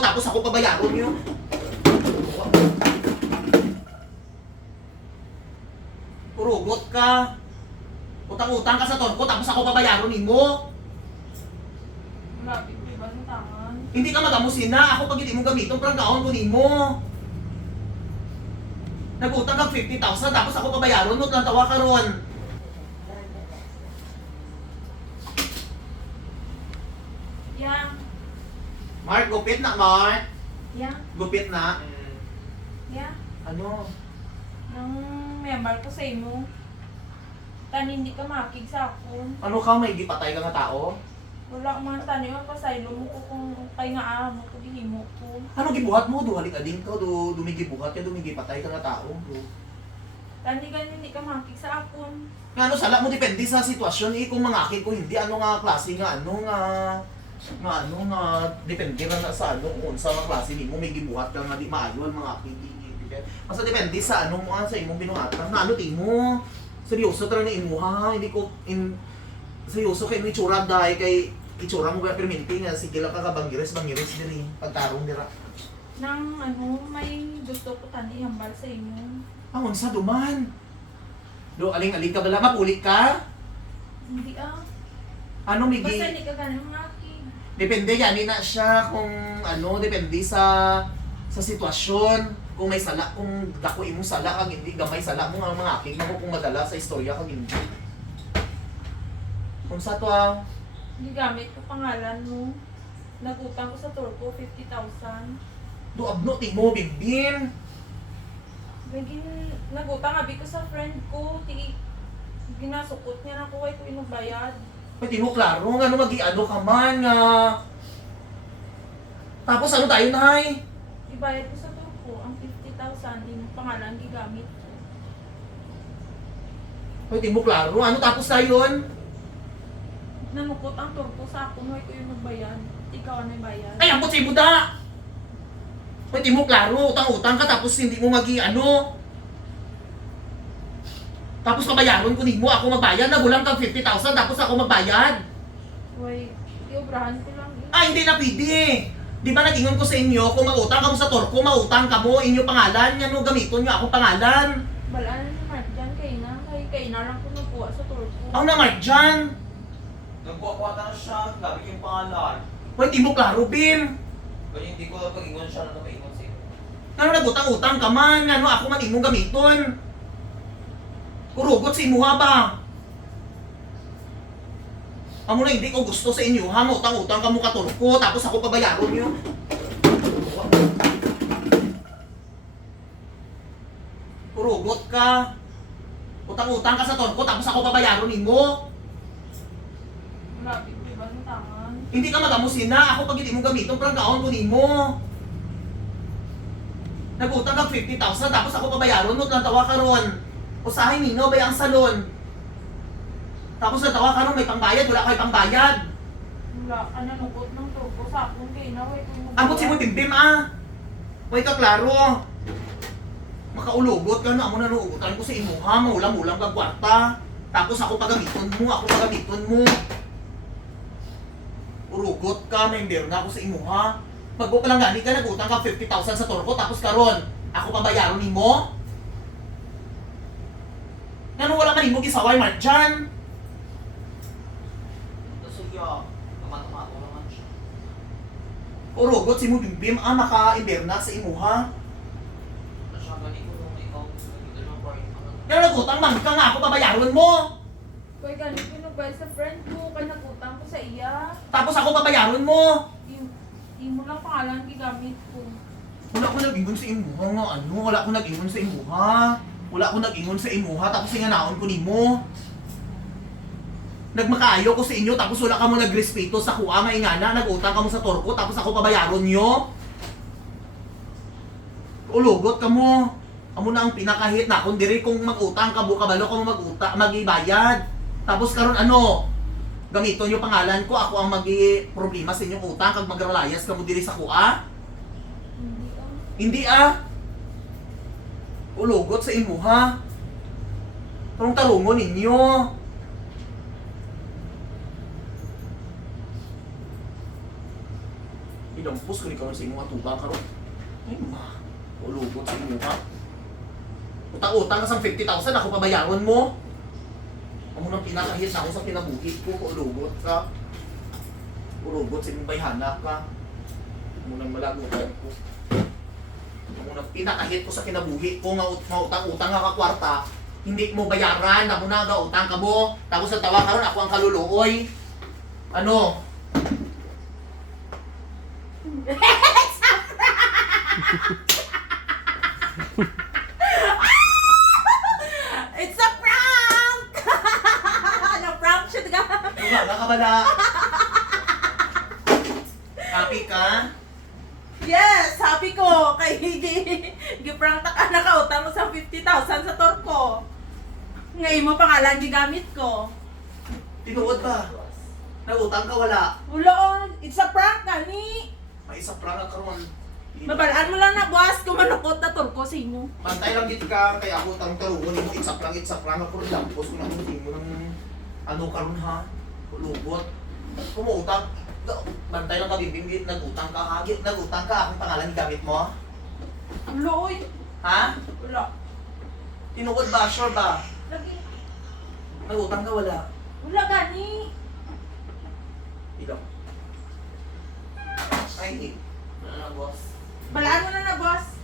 Tapos ako pabayaron nyo. Purugot ka. Utang-utang ka sa torko tapos ako pabayaron mo. Grabe, diba ng tangan? Hindi ka magamusin na. Ako pag hindi mo gamiton, parang gaon ko mo. Nag-utang kang 50,000 tapos ako pabayaron mo. Lang tawa ka ron. Yang. Mark, gupit na, Mark. Yang. Gupit na. Yang. Ano? Nang member ko sa imo. Tan hindi ka makig sa akon. Ano ka? May gipatay ka nga tao? Wala man tani ang pasaylo mo ko kung kay nga amo ko gihimo ko. Ano gibuhat mo? Duhalik ading ka? Dumigibuhat ka? Dumigipatay ka nga tao? Tani ganyan hindi ka makig sa akon. Nga ano, sala mo depende sa sitwasyon kung mangakit ko hindi ano nga klase nga depende na sa ano kung sa mga klase ni mo may gibuhat ka nga di maayon mga akit basta depende sa ano mo sa imong binuhatan nga ano mo seryoso tara na imuha hindi ko seryoso kay may itsura dahil kay itsura mo kaya perminti nga sige lang ka bangires diri pagtarong dira Nang ano may gusto ko tani hambal sa imo. ang unsa duman aling ka bala mapulit ka Hindi ano migi Basta hindi ka ganun makig. depende yan na siya kung ano depende sa sitwasyon kung may sala kung dako imong sala kag hindi gamay sala mo nga mga aking mo kung madala sa istorya kag hindi kung sa to Gigamit ko pangalan mo. Nagutang ko sa turko 50,000. do abno ti mo bigbin Bagin nagutang abi ko sa friend ko. Ginasukot niya na ko kay ko inugbayad. pwede mo klaro nga ano magi-ano ka man nga tapos ano tayo nahay Ibayad ko sa turko ang 50,000 yung pangalan gigamit ko. pwede mo klaro ano tapos tayo yun Nanukot ang turko sa ako kay ko yung nagbayad. Ikaw ang may bayad. ay ang putsi buda pwede mo klaro utang-utang ka tapos hindi mo magi-ano tapos pabayaron ko nimo ako magbayad nagulang kang 50,000 tapos ako magbayad Uy, iobrahan ko lang yun. hindi na pwede di ba nag-ingon ko sa inyo kung mag-utang ka mo sa torko mautang ka mo inyo pangalan yan no gamiton nyo akong pangalan Balaan na naman dyan kay na lang ko nagkuha sa turko. ang namark dyan Nagkuha-kuha na siya, gamit yung pangalan. pwede mo klaro Bim Kaya hindi ko pag-ingon siya na maingon siya. ano nagutang-utang ka man ano ako man imong gamiton kurugot sa imuha ba amo na hindi ko gusto sa inyo ha utang-utang ka mo katurko tapos ako pabayaron nyo kurugot ka utang-utang ka sa torko tapos ako pabayaron mo Grabe, diba ng tangan? hindi ka magamusin na ako pag hindi mo gamiton parang gaon ko mo nagutang kang 50,000 tapos ako pabayaron mo lang tawa ka ron usahay nino ba ang salon tapos natawa ka ron may pangbayad wala kay pangbayad Wala ka nanukot ng turko sa akong kay na kay ko yung ang si mo bimbim way ka klaro makaulugot ka na amo na nuugutan ko sa imuha maulam-ulam kag kwarta tapos ako pagamiton mo urugot ka member na ako sa imuha pagbo pa lang gani ka nagutang ka 50,000 sa torko tapos karon ako pabayaron nimo ngano wala man imo gisaway Mark dyan Tapos siya, tumatamato naman siya. urugot si mo bimbim maka-imberna sa imuha Tapos siya, ganito nung ikaw, ganito yung point. ngano nagutang man ka nga ako pabayaron mo Kay ganit ko nagbayad sa friend ko kay nagutang ko sa iya. tapos ako pabayaron mo Imo lang pangalan gigamit ko. wala ko nag-ingon sa imuha nga ano wala ko nag-ingon sa imuha tapos inganaon ko nimo nagmakaayo ko sa inyo tapos wala ka mo nagrespeto sa kuha nga ingana nag-utang ka mo sa torko tapos ako pabayaron nyo ulugot ka mo amo na ang pinakahit na kung diri kung mag-utang ka kabalo ka mo mag-utang magibayad tapos karon ano gamiton yung pangalan ko ako ang problema sa inyong utang kag magralayas ka mo diri sa kuha Hindi hindi ulugot sa imuha tarong tarungon ninyo Idampos ko ni ka sa imong atuba karon. Ay ma, ulugot sa imo ha. Utang-utang ka sa 50,000 ako pabayaron mo. Amo nang pinakahit na ako sa kinabuhi ko, ulugot ka. Ulugot sa imong bayhana ka. Amo nang malagutan ko. Amo nang pinakahit ko sa kinabuhi ko nga utang-utang nga ka kwarta. Hindi mo bayaran, amo na ga utang ka mo. Tapos sa tawa karon ako ang kaluluoy. Ano? It's a prank! Na-prank siya ka. Tumaga ka ba na? Happy ka? Yes, sabi ko, kay giprank ta ka nakautang mo sa 50,000 sa torko. Ngayon mo pangalan gigamit ko. Tinuod ba? Nagutang ka wala? Ulo, it's a prank gani. May isa pranga karon. Mabalaan mo lang na boss kung manukot na torko sa inyo. Bantay lang dito ka, kaya ako tarong-tarungon mo, itsak lang ako rin lampos ko na kung mo ng ano karon ha? Lugot. Kumutang. Bantay lang ka, bibing, nagutang ka, hagit, nagutang ka, akong pangalan gamit mo? Ulo, oy. Ha? Ulo. Tinuod ba? Sure ba? Lagi. Nagutang ka wala? Wala gani. Ilaw. Ay, Ano, boss? Balaan mo na na boss.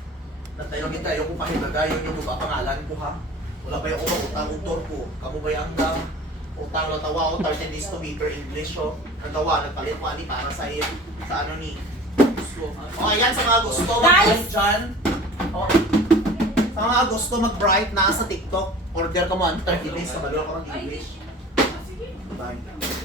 Bantay lang tayo kung pahilagayon yung ba pangalan ko ha? Wala ba yung utang utang ko? Kamu ba yung utang lang tawa ko 13 days to be per English oh. Ang tawa, nagpalit mo ani para sa iyo. Sa ano ni? Gusto. O ayan sa mga gusto mag-bright dyan. O. Sa mga gusto mag-bright na sa TikTok, order ka mo 30 days sa balo ko ng Ay, English. Bye.